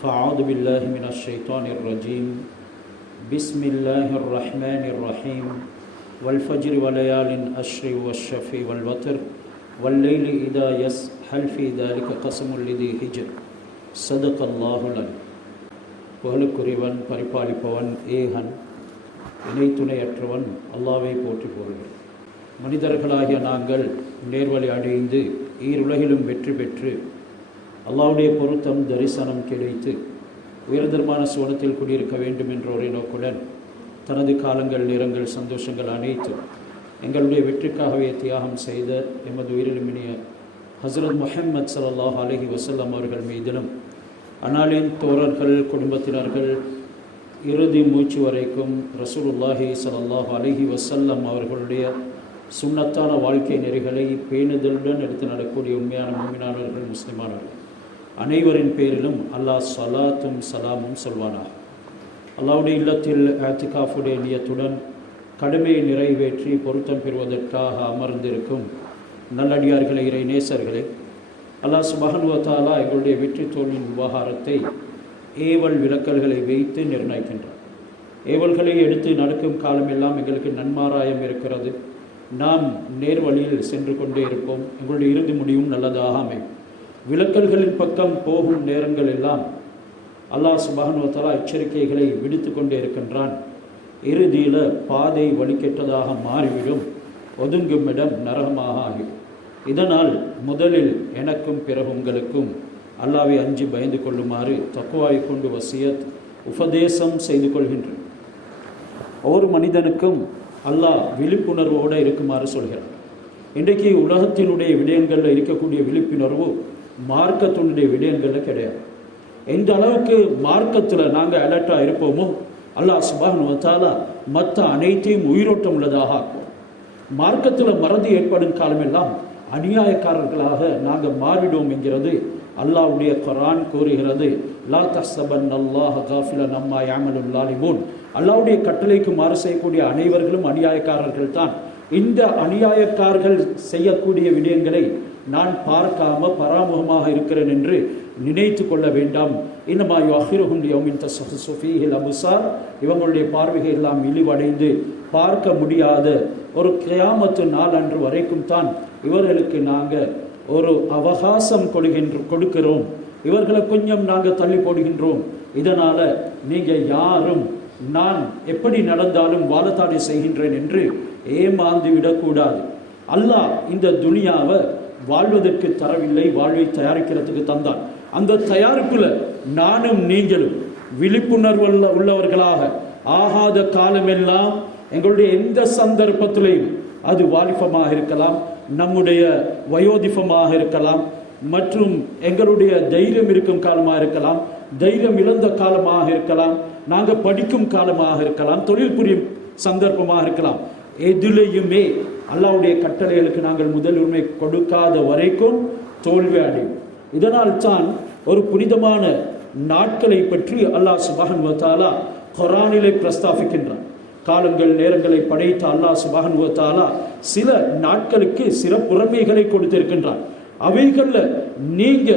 فأعوذ بالله من الشيطان الرجيم بسم الله الرحمن الرحيم والفجر وليال العشر والشفع والوتر والليل إذا يسر هل في ذلك قسم لذي حجر صدق الله العظيم. புகழுக்குரியவன் பரிபாலிப்பவன் ஏகன் இணை துணையற்றவன் அல்லாஹ்வை போற்றி புகழ்கிறேன். மனிதர்களாகிய நாங்கள் நேர்வழி அடைந்து ஈருலகிலும் வெற்றி பெற்று அல்லாஹ்வுடைய பொருத்தம் தரிசனம் கிடைத்து உயர்தரமான சுவனத்தில் குடியிருக்க வேண்டும் என்ற ஒரே நோக்குடன் தனது காலங்கள் நேரங்கள் சந்தோஷங்கள் அனைத்தும் எங்களுடைய வெற்றிக்காகவே தியாகம் செய்த எமது உயிரிலுமினிய ஹஸ்ரத் முஹம்மது ஸல்லல்லாஹு அலைஹி வஸல்லம் அவர்கள் மீதிலும் அன்னாலின் தோழர்கள் குடும்பத்தினர்கள் இறுதி மூச்சு வரைக்கும் ரசூலுல்லாஹி ஸல்லல்லாஹு அலைஹி வஸல்லம் அவர்களுடைய சுன்னத்தான வாழ்க்கை நெறிகளை பேணுதலுடன் எடுத்து நடக்கூடிய உண்மையான முஃமினானவர்கள் முஸ்லிமானவர்கள் அனைவரின் பேரிலும் அல்லாஹ் ஸலாத்தும் சலாமும் சொல்வானாக. அல்லாஹ்வுடைய இல்லத்தில் இஅ்திகாஃபுடைய நியத்துடன் கடமையை நிறைவேற்றி பொருத்தம் பெறுவதற்காக அமர்ந்திருக்கும் நல்லடியார்களே, இறை நேசர்களே, அல்லாஹ் சுப்ஹானஹு வ தஆலா எங்களுடைய வெற்றி தோல்வியின் விவகாரத்தை ஏவல் விலக்கல்களை வைத்து நிர்ணயிக்கின்றார். ஏவல்களை எடுத்து நடக்கும் காலமெல்லாம் எங்களுக்கு நன்மாராயம் இருக்கிறது. நாம் நேர்வழியில் சென்று கொண்டே இருப்போம். எங்களுடைய இறுதி முடிவும் நல்லதாக அமையும். விலக்கல்களின் பக்கம் போகும் நேரங்கள் எல்லாம் அல்லாஹ் சுப்ஹானஹு வ தஆலா எச்சரிக்கைகளை விடுத்து கொண்டே இருக்கின்றான். இறுதியில் பாதை வழிகெட்டதாக மாறிவிடும், ஒதுங்கும் இடம் நரகமாக ஆகிவிடும். இதனால் முதலில் எனக்கும் பிறகு உங்களுக்கும் அல்லாஹ்வை அஞ்சி பயந்து கொள்ளுமாறு தக்வாவை கொண்டு வசியத் உபதேசம் செய்து கொள்கின்றேன். ஒவ்வொரு மனிதனுக்கும் அல்லாஹ் விழிப்புணர்வோடு இருக்குமாறு சொல்கிறார். இன்றைக்கு உலகத்தினுடைய விடயங்களில் இருக்கக்கூடிய விழிப்புணர்வு மார்க்கத்தினுடைய விடயங்களில் கிடையாது. எந்த அளவுக்கு மார்க்கத்தில் நாங்கள் அலர்ட்டாக இருப்போமோ அல்லாஹ் சுப்ஹானஹு வ தஆலா மற்ற அனைத்தையும் உயிரோட்டம் உள்ளதாக ஆக்கும். மார்க்கத்தில் மறதி ஏற்படும் காலமெல்லாம் அநியாயக்காரர்களாக நாங்கள் மாறிடுவோம் என்கிறது அல்லாஹ்வுடைய குர்ஆன் கூறுகிறது. லா தஹ்ஸபன்னல்லாஹ காஃபிலன் அம்மா யஅமலுல் ஸாலிமூன். அல்லாஹ்வுடைய கட்டளைக்கு மாறு செய்யக்கூடிய அனைவர்களும் அநியாயக்காரர்கள் தான். இந்த அநியாயக்காரர்கள் செய்யக்கூடிய விடயங்களை நான் பார்க்காம பராமுகமாக இருக்கிறேன் என்று நினைத்து கொள்ள வேண்டாம். இன்னமா யுஅஹிருஹும் லியௌமின் தஷ்ஹஸு ஃபீஹில் அப்சார். இவங்களுடைய பார்வைகள் எல்லாம் இழிவடைந்து பார்க்க முடியாத ஒரு கியாமத்து நாள் அன்று வரைக்கும் தான் இவர்களுக்கு நாங்கள் ஒரு அவகாசம் கொடுக்கிறோம். இவர்களை கொஞ்சம் நாங்கள் தள்ளி போடுகின்றோம். இதனால் நீங்கள் யாரும் நான் எப்படி நடந்தாலும் வாழத்தாடி செய்கின்றேன் என்று ஏமாந்து விடக்கூடாது. அல்லாஹ் இந்த துனியாவை வாழ்வதற்கு தரவில்லை, வாழ்வை தயாரிக்கிறதுக்கு தந்தான். அந்த தயாரிப்பில் நானும் நீங்களும் விழிப்புணர்வு உள்ளவர்களாக ஆகாத காலமெல்லாம் எங்களுடைய எந்த சந்தர்ப்பத்திலையும், அது வாலிபமாக இருக்கலாம், நம்முடைய வயோதிபமாக இருக்கலாம், மற்றும் எங்களுடைய தைரியம் இருக்கும் காலமாக இருக்கலாம், தைரியம் இழந்த காலமாக இருக்கலாம், நாங்கள் படிக்கும் காலமாக இருக்கலாம், தொழில் புரியும் சந்தர்ப்பமாக இருக்கலாம், எதிலையுமே அல்லாஹ்வுடைய கட்டளைகளுக்கு நாங்கள் முதல் உரிமை கொடுக்காத வரைக்கும் தோல்வி அடையும். இதனால் தான் ஒரு புனிதமான நாட்களை பற்றி அல்லாஹ் சுப்ஹானஹு வ தஆலா குர்ஆனிலே பிரஸ்தாபிக்கின்றான். காலங்கள் நேரங்களை படைத்த அல்லாஹ் சுப்ஹானஹு வ தஆலா சில நாட்களுக்கு சிறப்புரிமைகளை கொடுத்திருக்கின்றான். அவைகள்ல நீங்க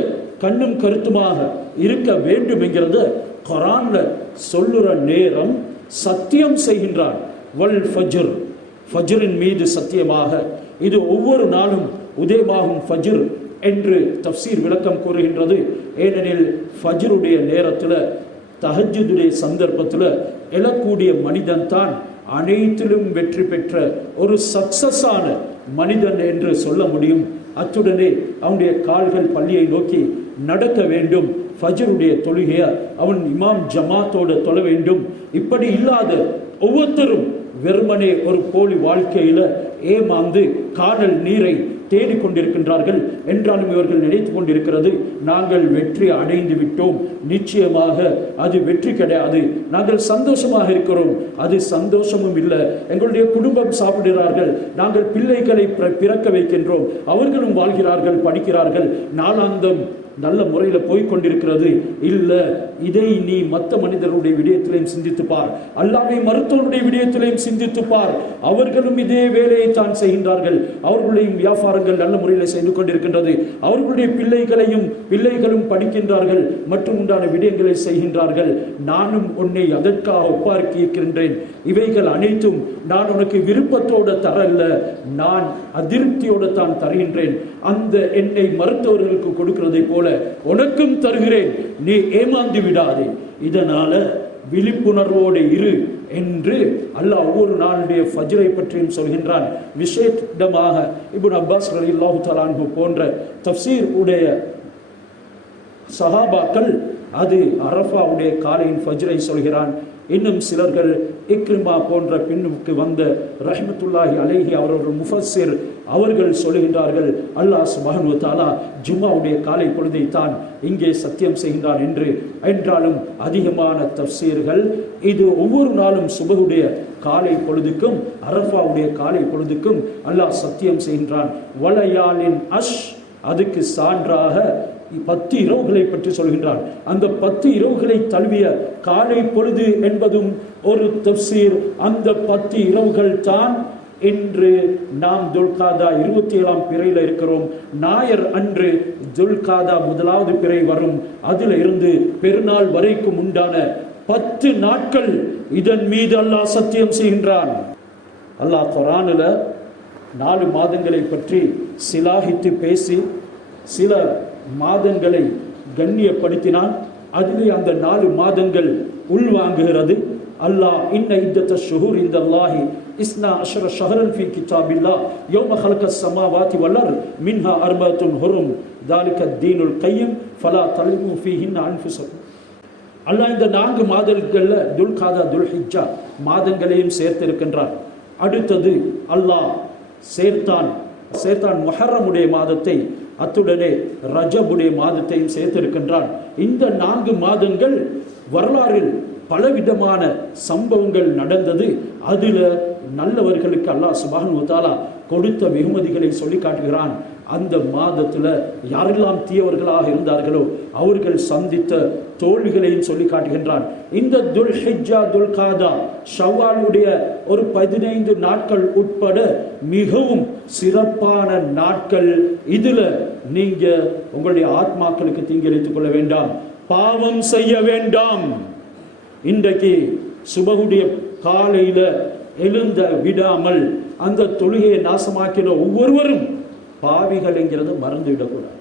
கண்ணும் கருத்துமாக இருக்க வேண்டும் என்கிறத குர்ஆன்ல சொல்லுற நேரம் சத்தியம் செய்கின்றான். வல் ஃபஜ்ர், ஃபஜ்ரின் மீது சத்தியமாக, இது ஒவ்வொரு நாளும் உதயமாகும் ஃபஜ்ர் என்று தஃப்சீர் விளக்கம் கூறுகின்றது. ஏனெனில் ஃபஜ்ருடைய நேரத்தில் தஹஜ்ஜுடைய சந்தர்ப்பத்தில் எழக்கூடிய மனிதன் தான் அனைத்திலும் வெற்றி பெற்ற ஒரு சக்சஸான மனிதன் என்று சொல்ல முடியும். அத்துடனே அவனுடைய கால்கள் பள்ளியை நோக்கி நடக்க வேண்டும். ஃபஜ்ருடைய தொழுகையை அவன் இமாம் ஜமாத்தோடு தொழ வேண்டும். இப்படி இல்லாத ஒவ்வொருத்தரும் வெறுமனே ஒரு போலி வாழ்க்கையில ஏமாந்து காணல் நீரை தேடிக்கொண்டிருக்கின்றார்கள். என்றாலும் இவர்கள் நினைத்து கொண்டிருக்கிறது நாங்கள் வெற்றி அடைந்து விட்டோம். நிச்சயமாக அது வெற்றி கிடையாது. நாங்கள் சந்தோஷமாக இருக்கிறோம், அது சந்தோஷமும் இல்லை. எங்களுடைய குடும்பம் சாப்பிடுகிறார்கள், நாங்கள் பிள்ளைகளை பிறக்க வைக்கின்றோம், அவர்களும் வாழ்கிறார்கள், படிக்கிறார்கள், நாளாந்தம் நல்ல முறையில் போய்கொண்டிருக்கிறது. இல்ல, இதை நீ மற்ற மனிதருடைய விடயத்திலையும் சிந்தித்து பார், அல்லாஹ்வை மருத்துவனுடைய விடயத்திலையும் சிந்தித்து பார். அவர்களும் இதே வேலையை தான் செய்கின்றார்கள். அவர்களுடைய வியாபாரங்கள் நல்ல முறையில் செய்து கொண்டிருக்கின்றது. அவர்களுடைய பிள்ளைகளும் படிக்கின்றார்கள் மற்றும் உண்டான விடயங்களை செய்கின்றார்கள். நானும் உன்னை அதற்காக ஒப்பார்க்கியிருக்கின்றேன். இவைகள் அனைத்தும் நான் உனக்கு விருப்பத்தோடு தரல, நான் அதிருப்தியோடு தான் தருகின்றேன். அந்த என்னை மருத்துவர்களுக்கு கொடுக்கிறதை போல உனக்கும் தருகிறேன், நீ ஏமாந்து விடாதே. இதனால விழிப்புணர்வோடு இரு என்று அல்லாஹ் ஒவ்வொரு நாளுடைய ஃபஜ்ரை பற்றியும் சொல்கின்றான். விசேஷமாக இப்னு அப்பாஸ் ரலியல்லாஹு தஆலா அன்ஹு போன்ற தஃப்சீர் உடைய சஹாபாக்கள் அது அரஃபாவுடைய காலையின் ஃபஜ்ரை சொல்கிறான். இன்னும் சிலர்கள் இக்ரிமா போன்ற பின்னுக்கு வந்த ரஹ்மத்துல்லாஹி அலைஹி அவர்கள் முஃபஸ்ஸிர் அவர்கள் சொல்கின்றார்கள், அல்லாஹ் சுப்ஹானஹு வ தஆலா ஜும்மாவுடைய காலை பொழுதை தான் இங்கே சத்தியம் செய்கின்றான் என்றாலும் அதிகமான தஃப்சீர்கள் இது ஒவ்வொரு நாளும் சுபஹுடைய காலை பொழுதுக்கும் அரஃபாவுடைய காலை பொழுதுக்கும் அல்லாஹ் சத்தியம் செய்கின்றான். வலயாலின் அதுக்கு சான்றாக 10 இரவுகளை பற்றி சொல்கின்றான். அந்த 10 இரவுகளை தழுவிய காலை பொழுது என்பதும் ஒரு தஃப்சீர். அந்த 10 இரவுகள் தான் இன்று நாம் துல்காதா 27ஆம் பிறையில் இருக்கிறோம். ஞாயிறு அன்று துல்காதா 1வது பிறை வரும். அதில் இருந்து பெருநாள் வரைக்கும் உண்டான 10 நாட்கள் இதன் மீது அல்லாஹ் சத்தியம் செய்கின்றான். அல்லாஹ் குர்ஆனில் 4 மாதங்களை பற்றி சிலாகித்து பேசி சில மாதங்களை கண்ணியப்படுத்தினான். அதிலே அந்த 4 மாதங்கள் உள்வாங்குகிறது. அல்லாஹ் இன்ன இத்தத ஷுஹூர் இன்தல்லாஹி 12 ஷஹரன் ஃபீ கிதாபில்லாஹ் யௌம ஹலகஸ் ஸமாவாதி வல் அர்த் மின்ஹா அர்பஅத்துன் ஹுரும் ذلك الدين القيم فلا تظلموا فيهن انفسكم. அல்லாஹ் இந்த 4 மாதங்கள்ல துல்காதா துல்ஹிஜ்ஜா மாதங்களையும் சேர்த்திருக்கின்றான். அடுத்தது அல்லாஹ் சேர்த்தான் முஹர்ரமுடைய மாதத்தை, அத்துடனே ரஜபுடைய மாதத்தையும் சேர்த்திருக்கின்றான். இந்த 4 மாதங்கள் வரலாறில் பலவிதமான சம்பவங்கள் நடந்தது. அதில் நல்லவர்களுக்கு அல்லாஹ் சுப்ஹானஹு வ தஆலா கொடுத்த வெகுமதிகளை சொல்லி காட்டுகிறான். அந்த மாதத்தில் யாரெல்லாம் தீயவர்களாக இருந்தார்களோ அவர்கள் சந்தித்த தோல்விகளையும் சொல்லி காட்டுகின்றான். இந்த துல்ஹிஜ்ஜா துல்காதா ஷவ்வாலுடைய ஒரு 15 நாட்கள் உட்பட மிகவும் சிறப்பான நாட்கள். இதுல நீங்க உங்களுடைய ஆத்மாக்களுக்கு தீங்கிழைத்துக் கொள்ள வேண்டாம், பாவம் செய்ய வேண்டாம். இன்றைக்கு சுபகுடைய காலையில எழுந்த விடாமல் அந்த தொழுகையை நாசமாக்கின ஒவ்வொருவரும் பாவிகள் என்கிறது மறந்துவிடக்கூடாது.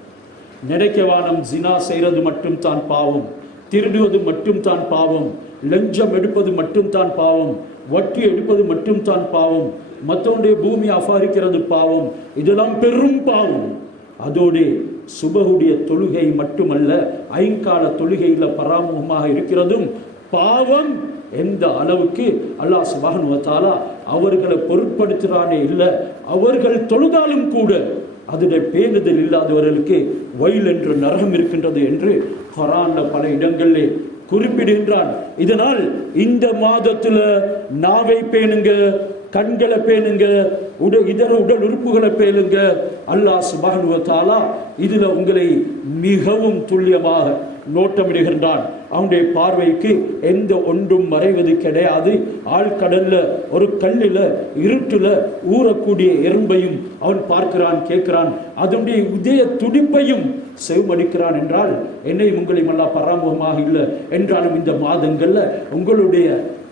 நினைக்கவானம் ஜினா செய்வது மட்டும் தான் பாவம், திருடுவது மட்டும் தான் பாவம், லஞ்சம் எடுப்பது மட்டும் தான் பாவம், வட்டி எடுப்பது மட்டும் தான் பாவம், மற்றவனுடைய பூமி அபகரிக்கிறது பாவம், இதெல்லாம் பெரும் பாவம். அதோடு சுபகுடைய தொழுகை மட்டுமல்ல, ஐங்கால தொழுகையில பராமுகமாக இருக்கிறதும் பாவம். எந்த அளவுக்கு அல்லாஹ் சுப்ஹானஹு வ தஆலா அவர்களை பொருட்படுத்துறானே இல்லை, அவர்கள் தொழுதாலும் கூட அதில் பேணுதல் இல்லாதவர்களுக்கு வயல் என்று நரகம் இருக்கின்றது என்று குர்ஆன்ல பல இடங்களிலே குறிப்பிடுகின்றான். இதனால் இந்த மாதத்துல நாவை பேணுங்க, கண்களை பேணுங்க, இதர உடல் உறுப்புகளை பேணுங்க. அல்லாஹ் சுப்ஹானஹு வ தஆலா இதுல உங்களை மிகவும் துல்லியமாக நோட்டமிடுகின்றான். அவனுடைய பார்வைக்கு எந்த ஒன்றும் மறைவது கிடையாது. ஆழ்கடல்ல ஒரு கல்லில் இருட்டுல ஊறக்கூடிய எறும்பையும் அவன் பார்க்கிறான், கேட்கிறான், அதனுடைய உதய துடிப்பையும் செவமடிக்கிறான். என்றால் என்னையும் உங்களையும் எல்லாம் பராமுகமாக இல்லை என்றாலும் இந்த மாதங்கள்ல உங்களுடைய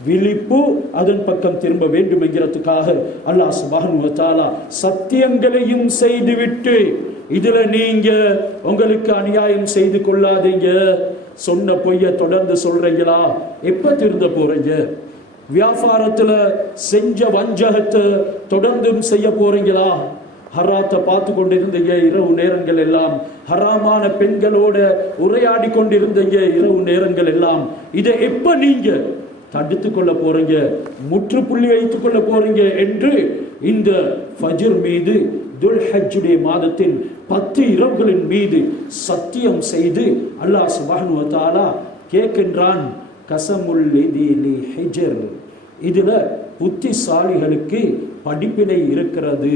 விழிப்பு அதன் பக்கம் திரும்ப வேண்டும் என்கிறதுக்காக அல்லாஹ் சுப்ஹானஹு வ தஆலா சத்தியங்களையும் செய்துவிட்டு இதுல நீங்க உங்களுக்கு அநியாயம் செய்து கொள்ளாதீங்க. சொன்ன பொய்ய தொடர்ந்து சொல்றீங்களா? எப்ப திருந்த போறீங்க? வியாபாரத்துல செஞ்ச வஞ்சகத்தை தொடர்ந்தும் செய்ய போறீங்களா? ஹராத்தை பார்த்து கொண்டிருந்தீங்க இரவு நேரங்கள் எல்லாம், ஹராமான பெண்களோட உரையாடி கொண்டிருந்தீங்க இரவு நேரங்கள் எல்லாம். இதை எப்ப நீங்க தடுத்து கொள்ள போறீங்க, முற்றுப்புள்ளி வைத்துக் கொள்ள போறீங்க என்று இந்த ஃபஜ்ர் மீது துல்ஹஜ்ஜுடைய மாதத்தின் 10 இரவுகளின் மீது சத்தியம் செய்து அல்லாஹ் சுப்ஹானஹு வ தஆலா கேட்கின்றான். கஸமுல் லிதி ஹிஜ்ர். இதுல புத்திசாலிகளுக்கு படிப்பினை இருக்கிறது.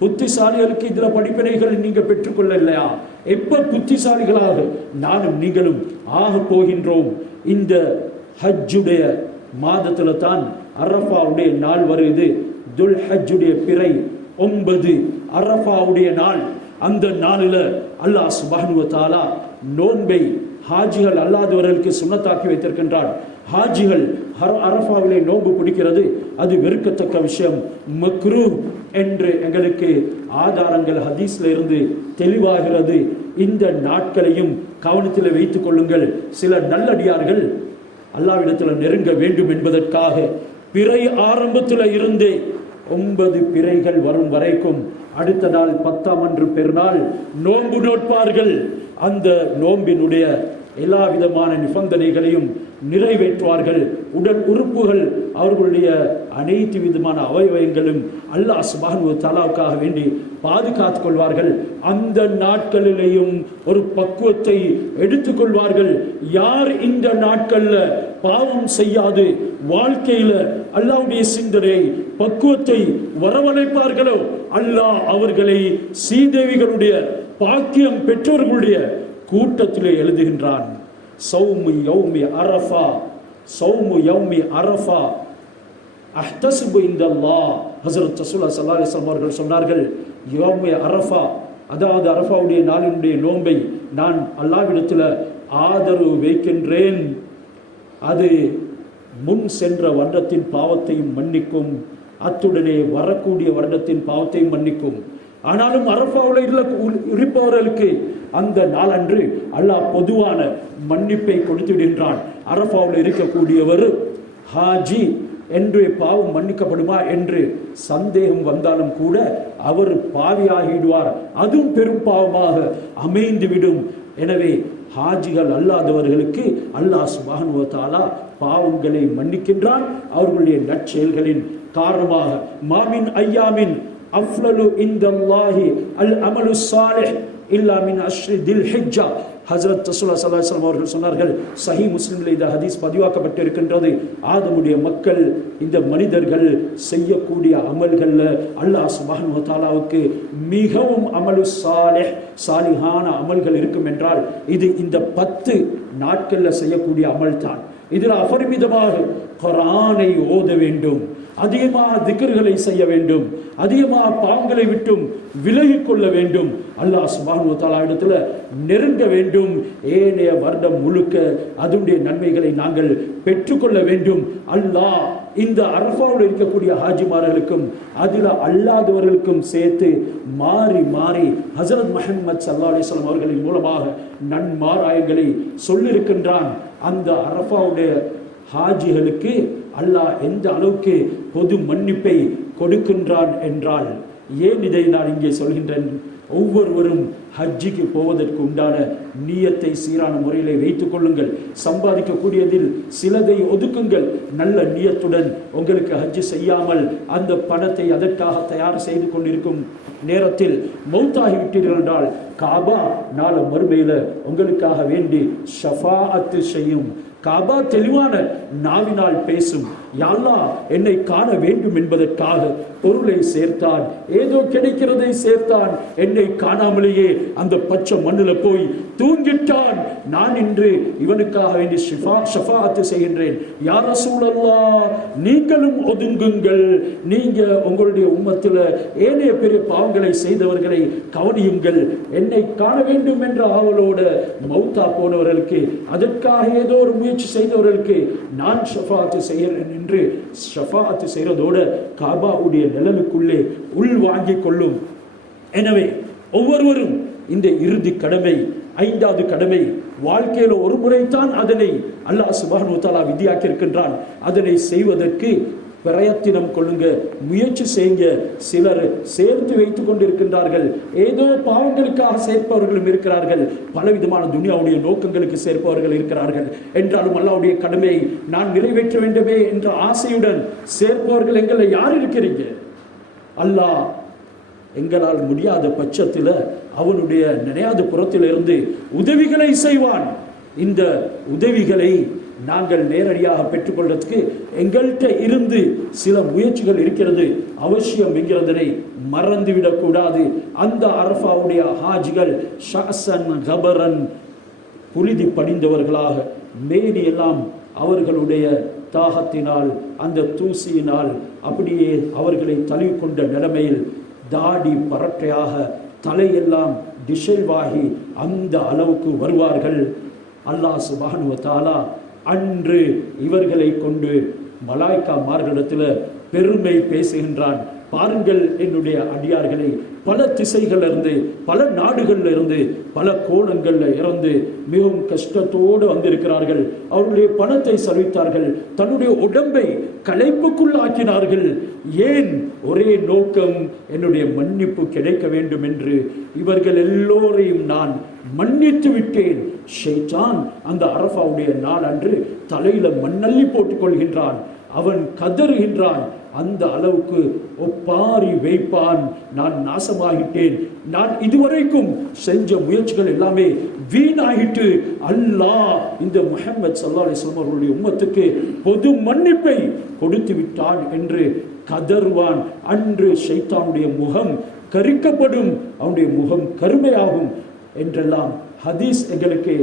புத்திசாலிகளுக்கு இதுல படிப்பினைகள் நீங்க பெற்றுக்கொள்ள இல்லையா? எப்ப புத்திசாலிகளாக நானும் நீங்களும் ஆக போகின்றோம்? இந்த ஹஜ்ஜுடைய மாதத்துல தான் அரஃபாவுடைய நாள் வருது. துல் ஹஜ்ஜுடைய பிறை 9 அரஃபாவுடைய நாள். அந்த நாளில் அல்லாஹ் சுப்ஹானஹு வ தஆலா நோன்பை ஹாஜிகள் அல்லாதவர்களுக்கு சுன்னத்தாக்கி வைத்திருக்கின்றான். ஹாஜிகள் அரஃபாவிலே நோன்பு பிடிக்கிறது அது வெறுக்கத்தக்க விஷயம், மக்ரூஹ் என்று எங்களுக்கு ஆதாரங்கள் ஹதீஸ்ல இருந்து தெளிவாகிறது. இந்த நாட்களையும் கவனத்தில் வைத்துக் கொள்ளுங்கள். சில நல்லடியார்கள் அல்லாஹ்விடத்தில் நெருங்க வேண்டும் என்பதற்காக பிறை ஆரம்பத்தில் இருந்தே 9 பிறைகள் வரும் வரைக்கும் அடுத்த நாள் 10ஆம் அன்று பெருநாள் நோன்பு நோட்பார்கள். அந்த நோம்பினுடைய எல்லா விதமான நிபந்தனைகளையும் நிறைவேற்றுவார்கள். உடல் உறுப்புகள் அவர்களுடைய அனைத்து விதமான அவயவங்களும் அல்லாஹ் சுப்ஹானஹு வ தஆலாவுக்காக வேண்டி பாதுகாத்துக் கொள்வார்கள். அந்த நாட்களிலேயும் ஒரு பக்குவத்தை எடுத்துக்கொள்வார்கள். யார் இந்த நாட்கள்ல பாவம் செய்யாது வாழ்க்கையில அல்லாஹ்வுடைய சிந்தனை பக்குவத்தை வரவழைப்பார்களோ அல்லாஹ் அவர்களை சீதேவிகளுடைய பாக்கியம் பெற்றோர்களுடைய கூட்டத்திலே எழுதுகின்றான். சௌமு யௌமி அரஃபா, சௌமு யௌமி அரஃபா அஹ்தஸிபு இன்தல்லாஹ். ஹஜ்ரத் ரசூலுல்லாஹி ஸல்லல்லாஹு அலைஹி வஸல்லம் அவர்கள் சொன்னார்கள், யௌமி அரஃபா, அதாவது அரஃபாவுடைய நாளினுடைய நோன்பை நான் அல்லாஹ்விடத்தில் ஆதரவு வைக்கின்றேன். அது முன் சென்ற வருடத்தின் பாவத்தையும் மன்னிக்கும், அத்துடனே வரக்கூடிய வருடத்தின் பாவத்தையும் மன்னிக்கும். ஆனாலும் அரஃபாவில் இருப்பவர்களுக்கு அந்த நாளன்று அல்லாஹ் பொதுவான மன்னிப்பை கொடுத்து விடுகின்றான். அரஃபாவில் இருக்கக்கூடியவர் ஹாஜி என்று பாவம் மன்னிக்கப்படுமா என்று சந்தேகம் வந்தாலும் கூட அவர் பாவியாகிடுவார், அதுவும் பெரும் பாவமாக அமைந்துவிடும். எனவே ஹாஜிகள் அல்லாதவர்களுக்கு அல்லாஹ் சுப்ஹானஹு வ தஆலா பாவங்களை மன்னிக்கின்றான் அவர்களுடைய நற்செயல்களின் காரணமாக. மாமின் ஐயாமின் அஃலலு இன்தல்லாஹி அல் அமலு ஸாலிஹ் இல்லா மின் அஷ்ரி தில் ஹிஜ்ஜா. ஹஜ்ரத் ரசூலுல்லாஹி ஸல்லல்லாஹு அலைஹி வஸல்லம் அவர்கள் சொன்னார்கள், சஹீஹ் முஸ்லிமில் இந்த ஹதீஸ் பதிவாக்கப்பட்டிருக்கின்றது. ஆதமுடைய மக்கள் இந்த மனிதர்கள் செய்யக்கூடிய அமல்கள்ல அல்லாஹ் சுப்ஹானஹு வ தஆலாவுக்கு மிகவும் அமலு ஸாலிஹ் சாலிஹான அமல்கள் இருக்கும் என்றால் இது இந்த 10 நாட்கள்ல செய்யக்கூடிய அமல் தான். இதில் அபரிமிதமாக குர்ஆனை ஓத வேண்டும், அதிகமாக திக்ர்களை செய்ய வேண்டும், அதிகமாக பாவங்களை விட்டும் விலகிக் கொள்ள வேண்டும், அல்லாஹ் சுப்ஹானஹு வ தஆலா இடத்துல நெருங்க வேண்டும். ஏனைய வருடம் முழுக்க அதனுடைய நன்மைகளை நாங்கள் பெற்றுக்கொள்ள வேண்டும். அல்லாஹ் இந்த அரஃபாவில் இருக்கக்கூடிய ஹாஜிமார்களுக்கும் அதில் அல்லாதவர்களுக்கும் சேர்த்து மாறி மாறி ஹஜ்ரத் முஹம்மது ஸல்லல்லாஹு அலைஹி வஸல்லம் அவர்களின் மூலமாக நன்மாராயங்களை சொல்லியிருக்கின்றான். அந்த அரஃபாவுடைய ஹாஜிகளுக்கு அல்லாஹ் எந்த அளவுக்கு பொது மன்னிப்பை கொடுக்கின்றான் என்றால், ஏன் இதை நான் இங்கே சொல்கின்றேன்? ஒவ்வொருவரும் ஹஜ்ஜிக்கு போவதற்கு உண்டான நியத்தை சீரான முறையிலே வைத்துக் கொள்ளுங்கள். சம்பாதிக்கக்கூடியதில் சிலதை ஒதுக்குங்கள். நல்ல நியத்துடன் உங்களுக்கு ஹஜ்ஜி செய்யாமல் அந்த பணத்தை அதற்காக தயார் செய்து கொண்டிருக்கும் நேரத்தில் மௌத்தாகி விட்டீர்கள் என்றால் காபா நாள மறுமையில உங்களுக்காக வேண்டி ஷஃபாஅத்து செய்யும். காபா தெளிவான நாவினால் பேசும். யா அல்லாஹ் என்னை காண வேண்டும் என்பதற்காக பொருளை சேர்த்தான், ஏதோ கிடைக்கிறதை சேர்த்தான், என்னை காணாமலேயே அந்த பச்சை மண்ணில் போய் தூங்கிட்டான். நான் இன்று இவனுக்காக வேண்டி ஷஃபாஅத்து செய்கின்றேன். யா ரசூலல்லாஹ் நீங்களும் ஒதுங்குங்கள், நீங்க உங்களுடைய உம்மத்தில் ஏனைய பெரிய பாவங்களை செய்தவர்களை கவனியுங்கள். என்னை காண வேண்டும் என்ற ஆவலோட மௌத்தா போனவர்களுக்கு, அதற்காக ஏதோ ஒரு முயற்சி செய்தவர்களுக்கு நான் ஷஃபாஅத்து செய்கிறேன் என்று ஷஃபாஅத்து செய்கிறதோடு காபாவுடைய நிழலுக்குள்ளே உள் வாங்கிக் கொள்ளும். எனவே ஒவ்வொருவரும் இந்த இறுதி கடமை, 5வது கடமை, வாழ்க்கையில் ஒரு முறைத்தான் அதனை அல்லாஹ் சுப்ஹானஹு வ தஆலா விதியாக்கி இருக்கின்றான். அதனை செய்வதற்கு பிரயத்தினம் கொள்ளுங்க, முயற்சி செய்யுங்க. சிலர் சேர்த்து வைத்துக் கொண்டிருக்கின்றார்கள். ஏதோ பாவங்களுக்காக சேர்ப்பவர்களும் இருக்கிறார்கள், பலவிதமான துனியாவுடைய நோக்கங்களுக்கு சேர்ப்பவர்கள் இருக்கிறார்கள். என்றாலும் அல்லாஹ்வுடைய கடமையை நான் நிறைவேற்ற வேண்டுமே என்ற ஆசையுடன் சேர்ப்பவர்கள் எங்களை யார் இருக்கிறீங்க? அல்லாஹ் எங்களால் முடியாத பட்சத்தில் அவனுடைய நினையாத புறத்திலிருந்து உதவிகளை செய்வான். இந்த உதவிகளை நாங்கள் நேரடியாக பெற்றுக்கொள்வதற்கு எங்கள்கிட்ட இருந்து சில முயற்சிகள் இருக்கிறது, அவசியம் என்கிறதனை மறந்துவிடக் கூடாது. அந்த அரஃபாவுடைய ஹாஜிகள் ஷஅஸன் கபரன், புழுதி படிந்தவர்களாக, மேனி எல்லாம் அவர்களுடைய தாகத்தினால் அந்த தூசியினால் அப்படியே அவர்களை தழுவிக்கொண்ட நிலைமையில் தாடி பரட்டையாக, தலையெல்லாம் டிஷைவாகி அந்த அளவுக்கு வருவார்கள். அல்லாஹ் சுப்ஹானஹு வ தஆலா அன்று இவர்களை கொண்டு மலாய்க்காமார்களிடத்தில் பெருமை பேசுகின்றான். பாருங்கள் என்னுடைய அடியார்களை, பல திசைகளிலிருந்து, பல நாடுகளில் இருந்து, பல கோணங்களில் இருந்து மிகவும் கஷ்டத்தோடு வந்திருக்கிறார்கள். அவருடைய பணத்தை செலவித்தார்கள், தன்னுடைய உடம்பை களைப்புக்குள்ளாக்கினார்கள். ஏன்? ஒரே நோக்கம், என்னுடைய மன்னிப்பு கிடைக்க வேண்டும் என்று. இவர்கள் எல்லோரையும் நான் மன்னித்து விட்டேன். ஷைத்தான் அந்த அரஃபாவுடைய நாள் அன்று தலையில மண்ணள்ளி போட்டுக் கொள்கின்றான். அவன் கதறுகின்றான். அந்த அளவுக்கு ஒப்பாரி வைப்பான், நான் நாசமாகிட்டேன், நான் இதுவரைக்கும் செஞ்ச முயற்சிகள் எல்லாமே வீணாகிட்டு, அல்லாஹ் இந்த முஹம்மது ஸல்லல்லாஹு அலைஹி வஸல்லம் அவர்களுடைய உம்மத்துக்கு பொது மன்னிப்பை கொடுத்து விட்டான் என்று கதறுவான். அன்று ஷைத்தானுடைய முகம் கரிக்கப்படும், அவனுடைய முகம் கருமையாகும் என்றெல்லாம் ஹதீஸ் எங்களுக்கு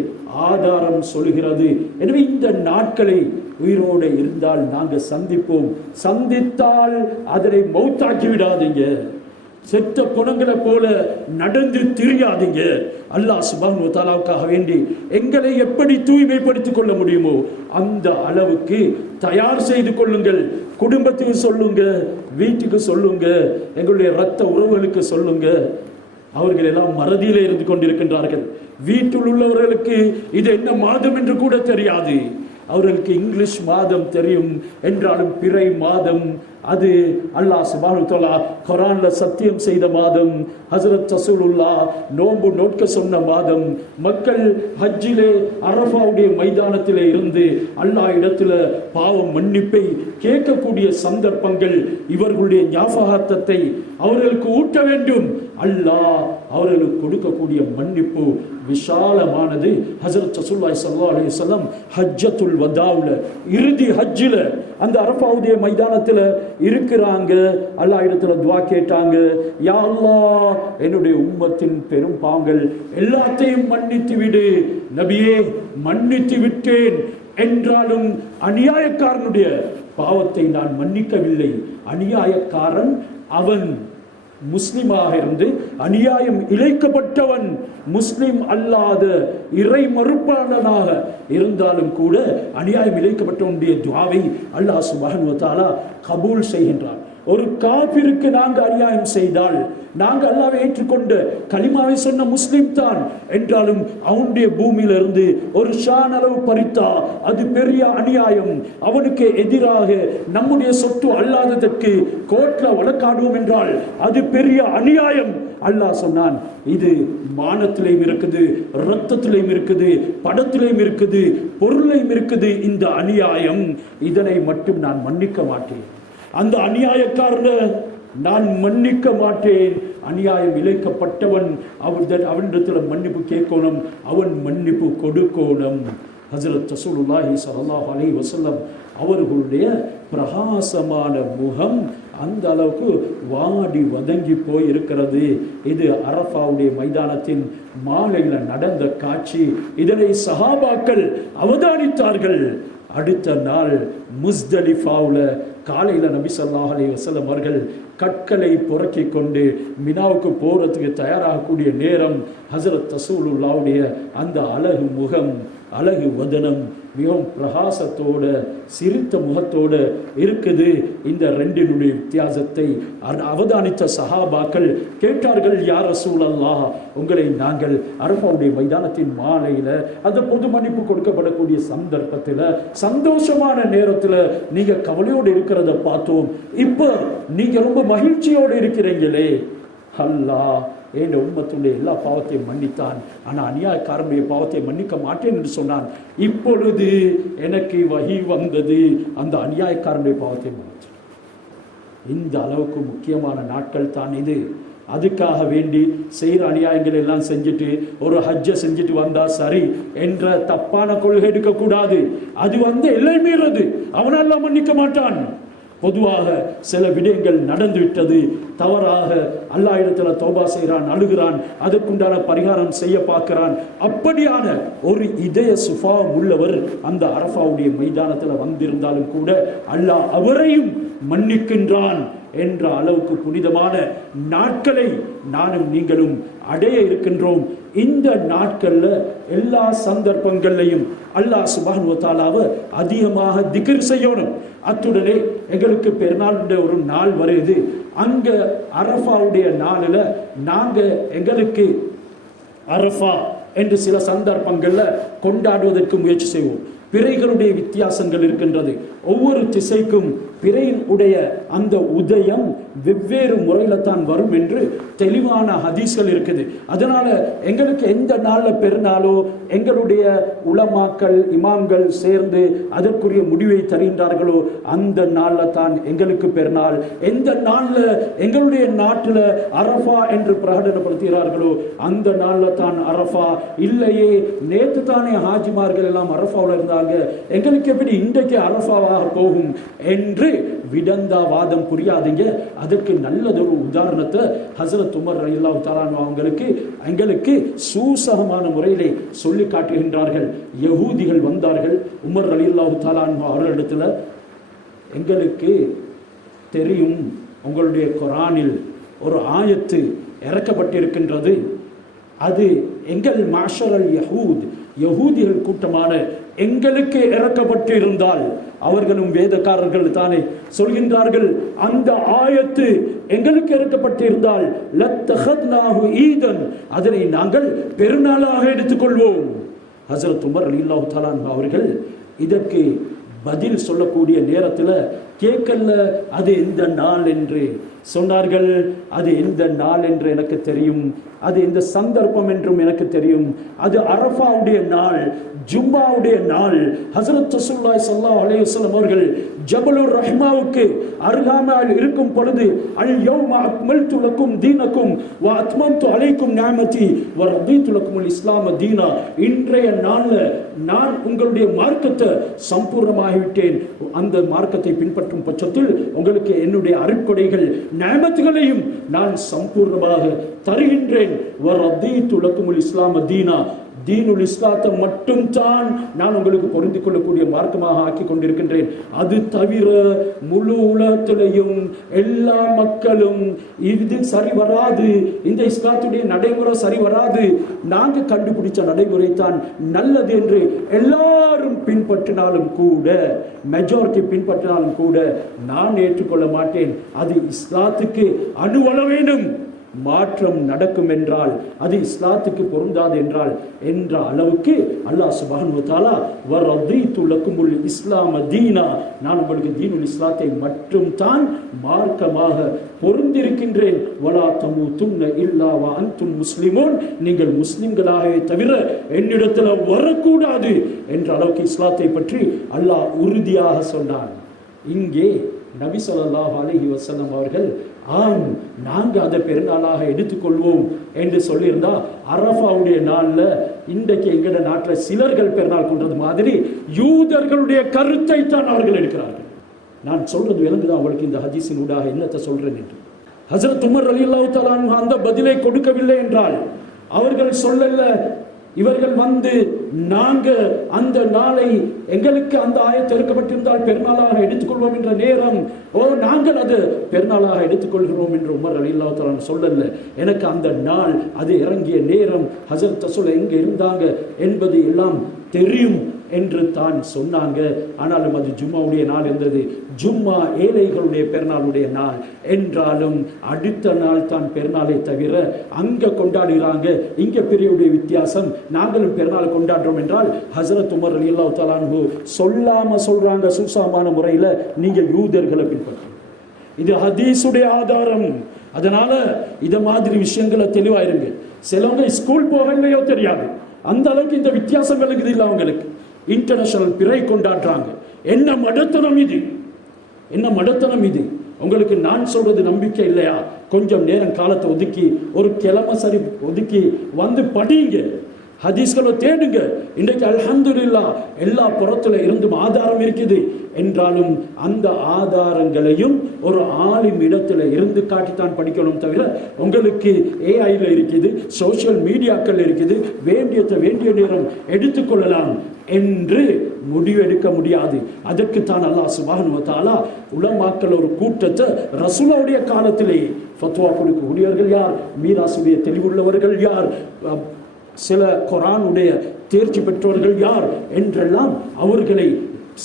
ஆதாரம் சொல்கிறது. எனவே இந்த நாட்களை உயிரோடு இருந்தால் நாங்கள் சந்திப்போம். சந்தித்தால் அதனை மௌத்தாக்கி விடாதீங்க. செத்த குணங்களை போல நடந்து திரியாதீங்க. அல்லாஹ் சுப்ஹானஹு வ தஆலாவுக்காக வேண்டி எங்களை எப்படி தூய்மைப்படுத்திக் கொள்ள முடியுமோ அந்த அளவுக்கு தயார் செய்து கொள்ளுங்கள். குடும்பத்துக்கு சொல்லுங்க, வீட்டுக்கு சொல்லுங்க, எங்களுடைய இரத்த உறவுகளுக்கு சொல்லுங்க. அவர்கள் எல்லாம் மறதியிலே இருந்து கொண்டிருக்கின்றார்கள். வீட்டில் உள்ளவர்களுக்கு இது என்ன மாதம் என்று கூட தெரியாது. அவர்களுக்கு இங்கிலீஷ் மாதம் தெரியும் என்றாலும் பிறை மாதம் அது அல்லாஹ் சுப்ஹானஹு வ தஆலா குர்ஆன்ல சத்தியம் செய்த மாதம், ஹஜ்ரத் ரசூலுல்லாஹ் நோன்பு நோட்க சொன்ன மாதம். மக்கள் ஹஜ்ஜிலே அரஃபாவுடைய மைதானத்திலே இருந்து அல்லாஹ் இடத்துல பாவ மன்னிப்பை கேட்கக்கூடிய சந்தர்ப்பங்கள், இவர்களுடைய ஞாபகார்த்தத்தை அவர்களுக்கு ஊட்ட வேண்டும். அல்லாஹ் அவர்களுக்கு கொடுக்கக்கூடிய மன்னிப்பு விஷாலமானது. ஹஜ்ரத் ரசூலுல்லாஹி ஸல்லல்லாஹு அலைஹி வஸல்லம் ஹஜ்ஜத்துல் வதாவுல, இறுதி ஹஜ்ஜில அந்த அரஃபாவுடைய மைதானத்துல இருக்கிறாங்க. அல்லாஹ் இடத்துல துஆ கேட்டாங்க, யா அல்லாஹ் என்னுடைய உம்மத்தின் பெரும் பாவங்கள் எல்லாத்தையும் மன்னித்து விடு. நபியே மன்னித்து விட்டேன் என்றாலும் அநியாயக்காரனுடைய பாவத்தை நான் மன்னிக்கவில்லை. அநியாயக்காரன் அவன் முஸ்லிமாக இருந்து அநியாயம் இழைக்கப்பட்டவன், முஸ்லிம் அல்லாத இறை மறுப்பாளனாக இருந்தாலும் கூட அநியாயம் இழைக்கப்பட்டவனுடைய துஆவை அல்லாஹ் சுப்ஹானஹு வ தஆலா கபூல் செய்கின்றான். ஒரு காபிருக்கு நாங்கள் அநியாயம் செய்தால், நாங்கள் அல்லாஹ்வை ஏற்றுக்கொண்ட கலிமாவை சொன்ன முஸ்லிம் தான் என்றாலும் அவனுடைய பூமியிலிருந்து ஒரு ஷான் அளவு பறித்தா அது பெரிய அநியாயம். அவனுக்கு எதிராக நம்முடைய சொத்து அல்லாததற்கு கோர்ட்ல வழக்காடுவோம் என்றால் அது பெரிய அநியாயம். அல்லாஹ் சொன்னான், இது மானத்திலையும் இருக்குது, இரத்தத்திலையும் இருக்குது, படத்திலையும் இருக்குது, பொருளையும் இருக்குது இந்த அநியாயம். இதனை மட்டும் நான் மன்னிக்க மாட்டேன். அந்த அநியாயக்காரனை நான் மன்னிக்க மாட்டேன். அநியாயம் இழைக்கப்பட்டவன் அவனிடத்தில் மன்னிப்பு கேட்கணும், அவன் மன்னிப்பு கொடுக்கணும். ஹஜ்ரத் ரசூலுல்லாஹி ஸல்லல்லாஹு அலைஹி வஸல்லம் அவர்களுடைய பிரகாசமான முகம் அந்த அளவுக்கு வாடி வதங்கி போய் இருக்கிறது. இது அரஃபாவுடைய மைதானத்தின் மாலையில் நடந்த காட்சி. இதனை சஹாபாக்கள் அவதானித்தார்கள். அடுத்த நாள் முஸ்தலிஃபாவுல காலையில் நபி ஸல்லல்லாஹு அலைஹி வஸல்லம் அவர்கள் கற்களை புறக்கி கொண்டு மினாவுக்கு போகிறதுக்கு தயாராகக்கூடிய நேரம் ஹஜ்ரத் ரசூலுல்லாஹ்வுடைய அந்த அழகு முகம், அழகு வதனம் மிகவும் பிரகாசத்தோட சிரித்த முகத்தோடு இருக்குது. இந்த ரெண்டினுடைய வித்தியாசத்தை அவதானித்த சஹாபாக்கள் கேட்டார்கள், யா ரசூலல்லாஹ், உங்களை நாங்கள் அரஃபாவுடைய மைதானத்தின் மாலையில் அந்த பொது மன்னிப்பு கொடுக்கப்படக்கூடிய சந்தர்ப்பத்தில் சந்தோஷமான நேரத்தில் நீங்க கவலையோடு இருக்கிறத பார்த்தோம். இப்போ நீங்க ரொம்ப மகிழ்ச்சியோடு இருக்கிறீங்களே. அல்லாஹ் என் உம்மத்துடைய எல்லா பாவத்தையும் மன்னித்தான், ஆனால் அநியாயக்காரனுடைய பாவத்தை மன்னிக்க மாட்டேன் என்று சொன்னான். இப்பொழுது எனக்கு வஹி வந்தது, அந்த அநியாயக்காரனுடைய பாவத்தை மன்னித்தான். இந்த அளவுக்கு முக்கியமான நாட்கள் தான் இது. அதுக்காக வேண்டி செய்கிற அநியாயங்கள் எல்லாம் செஞ்சுட்டு ஒரு ஹஜ்ஜை செஞ்சுட்டு வந்தா சரி என்ற தப்பான கொள்கை எடுக்கக்கூடாது. அது எல்லை மீறது, அவனெல்லாம் மன்னிக்க மாட்டான். பொதுவாக சில விடயங்கள் நடந்துவிட்டது, தவறாக அல்லாஹ் இடத்துல தௌபா செய்கிறான், அழுகிறான், அதற்குண்டான பரிகாரம் செய்ய பார்க்கிறான். அப்படியான ஒரு இதய சுபாவம் உள்ளவர் அந்த அரஃபாவுடைய மைதானத்தில் வந்திருந்தாலும் கூட அல்லாஹ் அவரையும் மன்னிக்கின்றான் என்ற அளவுக்கு புனிதமான நாட்களை நானும் நீங்களும் அடைய இருக்கின்றோம். இந்த நாட்கள்ல எல்லா சந்தர்ப்பங்களையும் அல்லாஹ் சுப்ஹானஹு வ தஆலாவை அதிகமாக திக்ர் செய்யணும். அத்துடனே எங்களுக்கு பெருநாளுடைய ஒரு நாள் வருது. அங்க அரஃபாவுடைய நாளில் நாங்க எங்களுக்கு அரஃபா என்று சில சந்தர்ப்பங்கள்ல கொண்டாடுவதற்கு முயற்சி செய்வோம். பிறைகளுடைய வித்தியாசங்கள் இருக்கின்றது. ஒவ்வொரு திசைக்கும் பிறையின் உடைய அந்த உதயம் வெவ்வேறு முறையில தான் வரும் என்று தெளிவான ஹதீஸ்கள் இருக்குது. அதனால எங்களுக்கு எந்த நாள்ல பெருநாளோ எங்களுடைய உலமாக்கள் இமாம்கள் சேர்ந்து அதற்குரிய முடிவை தருகின்றார்களோ அந்த நாள்ல தான் எங்களுக்கு பெருநாள். எந்த நாள்ல எங்களுடைய நாட்டில் அரஃபா என்று பிரகடனப்படுத்துகிறார்களோ அந்த நாள்ல தான் அரஃபா. இல்லையே நேற்று தானே ஹாஜிமார்கள் எல்லாம் அரஃபாவில் இருந்தாங்க, எங்களுக்கு எப்படி இன்றைக்கு அரஃபாவாக போகும் என்று விடந்தாவாதம் புரியாதீங்க. அதற்கு நல்லதொரு உதாரணத்தை ஹஸரத் உமர் ரலியல்லாஹு தஆலா அவங்களுக்கு எங்களுக்கு சூசகமான முறையிலே சொல்லி காட்டுகின்றார்கள். யஹூதிகள் வந்தார்கள் உமர் ரலியல்லாஹு தஆலா அவர்களிடத்தில், எங்களுக்கு தெரியும் உங்களுடைய குர்ஆனில் ஒரு ஆயத்து இறக்கப்பட்டிருக்கின்றது, அது எங்கள் மாஷரல் யஹூத் யஹூதிகள் கூட்டமான எங்களுக்கு இறக்கப்பட்டு இருந்தால், அவர்களும் வேதக்காரர்கள் தானே சொல்கின்றார்கள், அந்த ஆயத்து எங்களுக்கு இறக்கப்பட்டு இருந்தால் லத்தஹத்னாஹு ஈதன், அதனை நாங்கள் பெருநாளாக எடுத்துக்கொள்வோம். ஹஸரத் உமர் ரலியல்லாஹு தஆலா அவர்கள் இதற்கு பதில் சொல்லக்கூடிய நேரத்தில் கேட்கல அது எந்த நாள் என்று சொன்னார்கள். அது எந்த நாள் என்று எனக்கு தெரியும், அது எந்த சந்தர்ப்பம் என்றும் எனக்கு தெரியும். அது அரஃபாவுடைய நாள், ஜும்மாவுடைய நாள். ஹஸரத் ரசூலுல்லாஹி ஸல்லல்லாஹு அலைஹி வஸல்லம் அவர்கள் ஜபலுர் ரஹ்மாவுக்கு அருகாமையில் இருக்கும் பொழுது அல் யௌம அக்மல்து லக்கும் தீனக்கும் வ அத்மம்து அலைக்கும் நிஅமதி வ ரதீது லக்குமுல் இஸ்லாம் தீனா, இன்றைய நாள்ல நான் உங்களுடைய மார்க்கத்தை சம்பூர்ணமாகிவிட்டேன், அந்த மார்க்கத்தை பின்பற்றும் பட்சத்தில் உங்களுக்கு என்னுடைய அருட்கொடைகள் நிஅமத்துகளையும் நான் சம்பூர்ணமாக தருகின்றேன். வ ரதீது லக்குமுல் இஸ்லாம் தீனா, தீனுல் இஸ்லாத்தை மட்டும் தான் நான் உங்களுக்கு பொருந்திக் கொள்ளக்கூடிய மார்க்கமாக ஆக்கி கொண்டிருக்கின்றேன். அது தவிர முழு உலகத்திலையும் எல்லா மக்களும் இது சரி வராது, இந்த இஸ்லாத்துடைய நடைமுறை சரி வராது, நாங்கள் கண்டுபிடிச்ச நடைமுறை தான் நல்லது என்று எல்லாரும் பின்பற்றினாலும் கூட, மெஜாரிட்டி பின்பற்றினாலும் கூட நான் ஏற்றுக்கொள்ள மாட்டேன். அது இஸ்லாத்துக்கு அணுவளவேனும் மாற்றம் நடக்கும் என்றால், அது இஸ்லாத்துக்கு பொருந்தாது என்றால் என்ற அளவுக்கு அல்லாஹ் சுப்ஹானஹு வ தஆலா வ ரதீது லக்குமுல் இஸ்லாம் தீனா, நான் உங்களுக்கு தீனுல் இஸ்லாத்தை மட்டும் தான் மார்க்கமாக பொருந்திருக்கின்றேன். வலா தமூதுன்ன இல்லா வ அன்தும் முஸ்லிமூன், நீங்கள் முஸ்லிம்களாகவே தவிர என்னிடத்தில் வரக்கூடாது என்ற அளவுக்கு இஸ்லாத்தை பற்றி அல்லாஹ் உறுதியாக சொன்னான். இங்கே நபி ஸல்லல்லாஹு அலைஹி வஸல்லம் அவர்கள் ஆம் நாங்கள் அதை பெருநாளாக எடுத்துக்கொள்வோம் என்று சொல்லியிருந்தா, அரஃபாவுடைய நாளில் இன்றைக்கு எங்கட நாட்டில் சிலர்கள் பெருநாள் கொண்டது மாதிரி யூதர்களுடைய கருத்தை தான் அவர்கள் எடுக்கிறார்கள். நான் சொல்றது விளங்குதான் அவங்களுக்கு இந்த ஹதீஸின் ஊடாக என்னத்தை சொல்றேன் என்று. ஹஸரத் உமர் ரலியல்லாஹு தஆலா அந்த பதிலை கொடுக்கவில்லை என்றால், அவர்கள் சொல்லல, இவர்கள் வந்து நாங்க அந்த நாளை எங்களுக்கு அந்த ஆயத்து எடுக்கப்பட்டிருந்தால் பெருநாளாக எடுத்துக்கொள்வோம் என்ற நேரம், நாங்கள் அது பெருநாளாக எடுத்துக்கொள்கிறோம் என்று உமர் ரலியல்லாஹு தஆலா சொல்லல. எனக்கு அந்த நாள் அது இறங்கிய நேரம் ஹஸரத் ரசூல் எங்க இருந்தாங்க என்பது எல்லாம் தெரியும் என்று தான் சொன்னாங்க. ஆனாலும் அது ஜும்மாவுடைய நாள் இருந்தது. ஜும்மா ஏழைகளுடைய பெருநாளுடைய நாள் என்றாலும் அடுத்த நாள் தான் பெருநாளை தவிர அங்க கொண்டாடுகிறாங்க, இங்க பெரியவுடைய வித்தியாசம், நாங்களும் பெருநாளை கொண்டாடுறோம் என்றால் ஹஸரத் உமர் ரலியல்லாஹு தஆலா அன்ஹு சொல்லாம சொல்றாங்க சூசகமான முறையில், நீங்க யூதர்களை பின்பற்றுங்க. இது ஹதீஸுடைய ஆதாரம். அதனால இத மாதிரி விஷயங்களை தெளிவாயிருங்க. சிலவங்க ஸ்கூல் போகலையோ தெரியாது, அந்த அளவுக்கு இந்த வித்தியாசம் இருக்குது இல்லை அவங்களுக்கு. இன்டர்நேஷனல் பிறை கொண்டாடுறாங்க. என்ன மடத்தனம் இது, என்ன மடத்தனம் இது. உங்களுக்கு நான் சொல்றது நம்பிக்கை இல்லையா? கொஞ்சம் நேரம் காலத்தை ஒதுக்கி ஒரு கிழமை சரி ஒதுக்கி வந்து படிங்க. ஹதீஸ்களை தேடுங்க. இன்றைக்கு அல்ஹம்துலில்லாஹ் எல்லா புறத்துல இருந்தும் ஆதாரம் இருக்குது என்றாலும் அந்த ஆதாரங்களையும் ஒரு ஆலிம் இடத்துல இருந்து காட்டித்தான் படிக்கணும். தவிர உங்களுக்கு ஏஐல இருக்குது, சோசியல் மீடியாக்கள் இருக்குது, வேண்டிய நேரம் எடுத்துக்கொள்ளலாம் என்று முடிவெடுக்க முடியாது. அதற்கு தான் அல்லாஹ் சுப்ஹானஹு வ தஆலா உலமாக்கள் ஒரு கூட்டத்தை ரசூலுடைய காலத்திலேயே ஃபத்வா கொடுக்கக்கூடியவர்கள் யார், மீராசுடைய தெளிவுள்ளவர்கள் யார், சில குர்ஆனுடைய தேர்ச்சி பெற்றவர்கள் யார் என்றெல்லாம் அவர்களை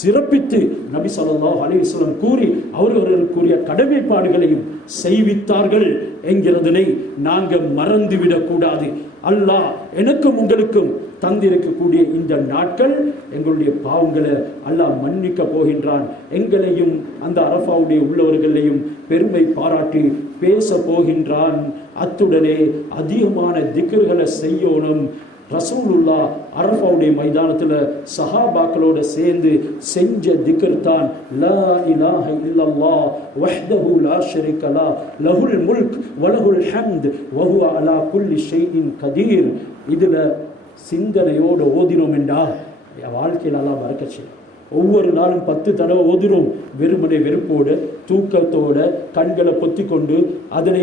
சிறப்பித்து நபி ஸல்லல்லாஹு அலைஹி வஸல்லம் கூறி அவர்களுக்குரிய கடமைப்பாடுகளையும் செய்வித்தார்கள் என்கிறதனை நாங்கள் மறந்துவிடக் கூடாது. அல்லாஹ் எனக்கும் உங்களுக்கும் தந்திருக்கக்கூடிய இந்த நாட்கள் எங்களுடைய பாவங்களை அல்லாஹ் மன்னிக்க போகின்றான். எங்களையும் அந்த அரஃபாவுடைய உள்ளவர்களையும் பெருமை பாராட்டி பேச போகின்றான். அத்துடனே அதிகமான திக்ர்களை செய்யணும். ரசூலுல்லாஹ் அரஃபாவுடைய மைதானத்தில் சஹாபாக்களோட சேர்ந்து செஞ்ச திக்ர் தான் லா இலாஹ இல்லல்லாஹ் வஹ்தஹு லா ஷரீக லஹ் லஹுல் முல்க் வ லஹுல் ஹம்த் வ ஹுவ அலா குல்லி ஷைஇன் கதீர். இதுல சிந்தனையோடு ஓதினோம் என்றால் வாழ்க்கையில் அல்லாஹ் பரக்கத் செய்யும். ஒவ்வொரு நாளும் 10 தடவை ஓதுறோம். வெறுமனை வெறுப்போடு தூக்கத்தோட கண்களை பொத்தி கொண்டு அதனை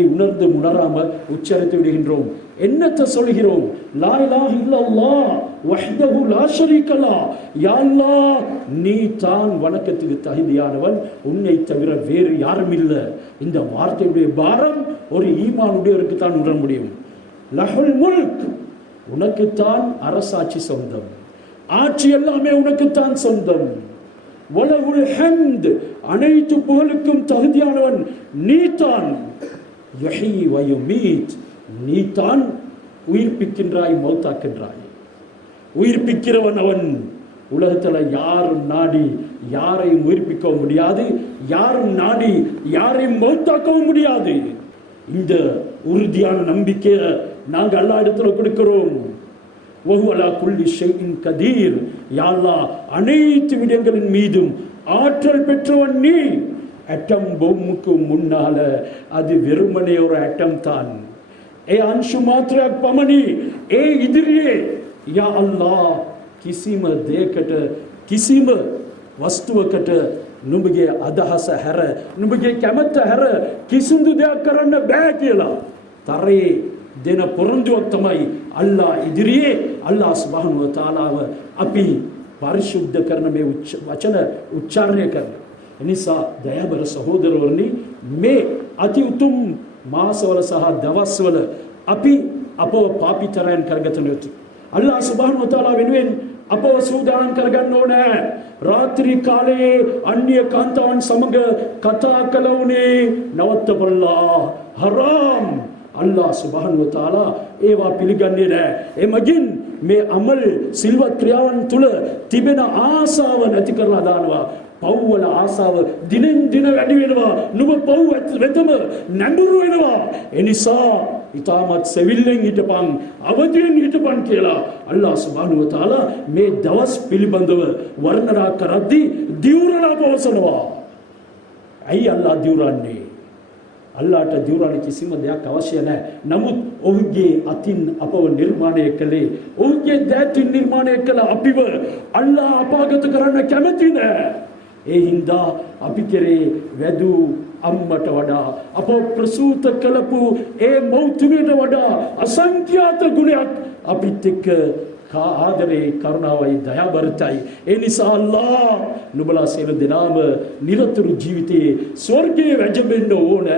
உணராம உச்சரித்து விடுகின்றோம். என்னத்தை சொல்கிறோம்? லா இலாஹ இல்லல்லாஹ் வஹ்தஹு லா ஷரீக லஹ். யா அல்லாஹ், நீ தான் வணக்கத்துக்கு தகுதியானவன், உன்னை தவிர வேறு யாரும் இல்லை. இந்த வார்த்தையுடைய பாரம் ஒரு ஈமானுடையவருக்கு தான் உணர முடியும். லஹுல் முல்க், உனக்குத்தான் அரசாட்சி சொந்தம், ஆட்சி எல்லாமே உனக்குத்தான் சொந்தம். வலஹுல் ஹம்த், அனைத்து புகழுக்கும் தகுதியானவன் நீதான். யுஹ்யி வ யுமீத், நீதான் உயிர்ப்பிக்கின்றாய், மௌத்தாக்கின்றாய். உயிர்ப்பிக்கிறவன் அவன். உலகத்துல யாரும் நாடி யாரையும் உயிர்ப்பிக்கவும் முடியாது, யாரும் நாடி யாரையும் மௌத்தாக்கவும் முடியாது. இந்த உறுதியான நம்பிக்கையை நாங்கள் எல்லா இடத்துல கொடுக்கிறோம். வஹு அலா குல்லி ஷைஇன் கதீர். யா அல்லாஹ், அனைத்து விடயங்களின் மீதும் ஆற்றல் பெற்றவன் நீ. அட்டம் பொம்முக்கு முன்னால அது வெறுமனே ஒரு அட்டம் தான். ஏ அன்ஷு மாத்ர பமனி, ஏ இதிரியே யா அல்லாஹ், කිසිම දෙයකට කිසිම වස්තුවකට නුඹගේ අදහස හැර නුඹගේ කැමැත්ත හැර කිසිදු දෙයක් කරන්න බෑ කියලා තරයේ දෙන පොරොන්දුවක් තමයි අල්ලාහ් ඉදිරියේ අල්ලාහ් සුබ්හානහු වතාලාව අපි පරිශුද්ධ කරන මේ වචන උච්චාරණය කරන නිසා දයාබර සහෝදරවරුනි, මේ අති උතුම් මාසවල සහ දවස්වල අපි අපව පාපිතරයන් කරගත යුතුයි. අල්ලාහ් සුබ්හානහු වතාලා වෙනුවෙන් අපව සූදානම් කරගන්න ඕනේ. රාත්‍රී කාලයේ අන්‍ය කාන්තාවන් සමග කතා කළවුනේ නවත්තපල්ලා හරාම්. අල්ලාහ් සුබ්හානහු වතාලා ඒවා පිළිගන්නේ නැහැ. එමගින් මේ අමල් සිල්වත් ක්‍රියාවන් තුල තිබෙන ආසාව නැති කරලා දානවා. පව්වල ආසාව දිනෙන් දින වැඩි වෙනවා. නුඹ පව් වෙතම නැඹුරු වෙනවා. එනිසා ඉතාමත් සෙවිල්ලෙන් හිටපන්, අවදියෙන් හිටපන් කියලා අල්ලාහ් සුබ්හානහු වතාලා මේ දවස් පිළිබඳව වර්ණනා කරද්දී දිවුරලා පවසනවා. ඇයි අල්ලාහ් දිවුරන්නේ? අල්ලාහට දිවුරන්න කිසිම දෙයක් අවශ්‍ය නැහැ. නමුත් ඔහුගේ අතින් අපව නිර්මාණය කළේ, ඔහුගේ දෑතින් නිර්මාණය කළ අපිව අල්ලාහ් අපාගත කරන්න කැමති නැහැ. ඒ හින්දා අපි කෙරේ වැදූ අම්මට වඩා අප ප්‍රසූත කළපු ඒ මෞතුමියට වඩා අසංඛ්‍යාත ගුණයක් අපිත් එක්ක ආදරේ කරුණාවයි දයාබරතයි. ඒ නිසා අල්ලාහ් නුඹලා සියලු දෙනාම නිරතුරු ජීවිතයේ ස්වර්ගයේ වැජඹෙන්න ඕන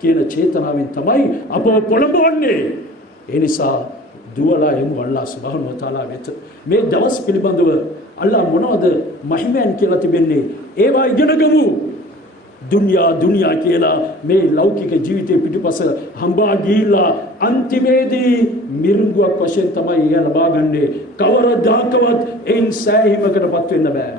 කියන චේතනාවෙන් තමයි අප පොළඹවන්නේ. ඒ නිසා දුවලා එමු අල්ලාහ් සුබ්හානහු වතාලා වෙත. මේ දවස් පිළිබඳව අල්ලාහ් මොනවද මහිමයන් කියලා තිබෙන්නේ? ඒවා ඉගෙන ගමු. දුන්යා කියලා මේ ලෞකික ජීවිතේ පිටිපස හම්බා ගිහිලා අන්තිමේදී මිරිඟුවක් වශයෙන් තමයි එය ලබා ගන්නේ. කවරදාකවත් එයින් සෑහීමකටපත් වෙන්න බෑ.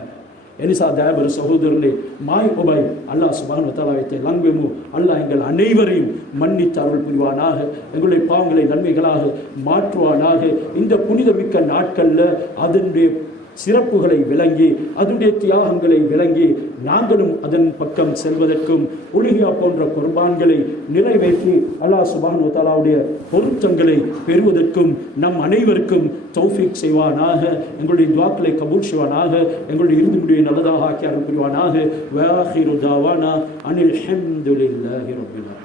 එනිසා දයාබර சகோதரர்களே, மாய் ஒபாய் அல்லாஹ் சுப்ஹானஹு வ தஆலாவை லங்வெமு. அல்லாஹ் எங்கள் அனைவரையும் மன்னித்து அருள் புரிவானாக, எங்களுடைய பாவங்களை நன்மைகளாக மாற்றுவானாக. இந்த புனிதமிக்க நாட்கள்ல அதனுடைய சிறப்புகளை விளங்கி அதனுடைய தியாகங்களை விளங்கி நாங்களும் அதன் பக்கம் செல்வதற்கும் உலுஹியா போன்ற குர்பான்களை நிறைவேற்றி அல்லாஹ் சுப்ஹானஹு வ தஆலாவுடைய பொருத்தங்களை பெறுவதற்கும் நம் அனைவருக்கும் தௌஃபீக் செய்வானாக. எங்களுடைய துஆக்களை கபூல் செய்வானாக. எங்களுடைய இறுதி முடிவை நல்லதாக ஆக்கி அருள் புரிவானாக. வ ஆகிரு தாவானா அனில் ஹம்துலில்லாஹி ரப்பில் ஆலமீன்.